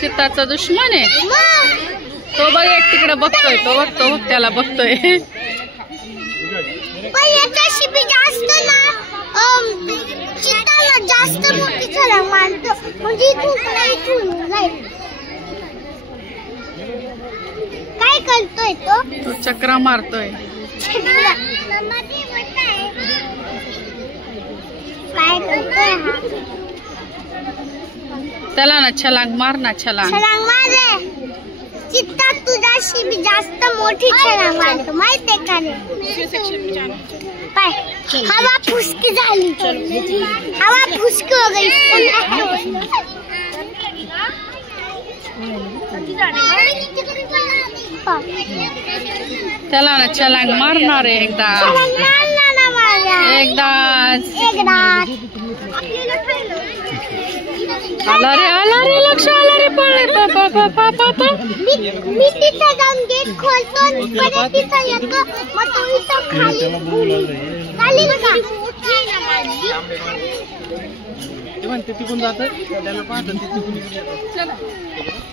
चित्ताचा दुश्मन आहे तो. बघ एक तिकडे बघतोय तो. बघतो त्याला बघतोय. जास्त मोठी छलांग मारतो म्हणजे काय करतोय तो चक्रा मारतोय. काय करतोय त्याला ना छलांग मार ना. छलांग मार. चित्ता तुझ्याशी बी जास्त मोठी छलांग मारतो माहितीये का रे. हवा फुसकी झाली. हवा फुसकी हो गई. त्याला ना छलांग मारणार आहे एकदा. आला रे लक्ष आला रे. पळले. मी तिथे जाऊन गेट खोलतो परत तिथे येतो मग तो इथं खाली चालेल का. ते म्हणते तिकून जातं त्याला पाहतं.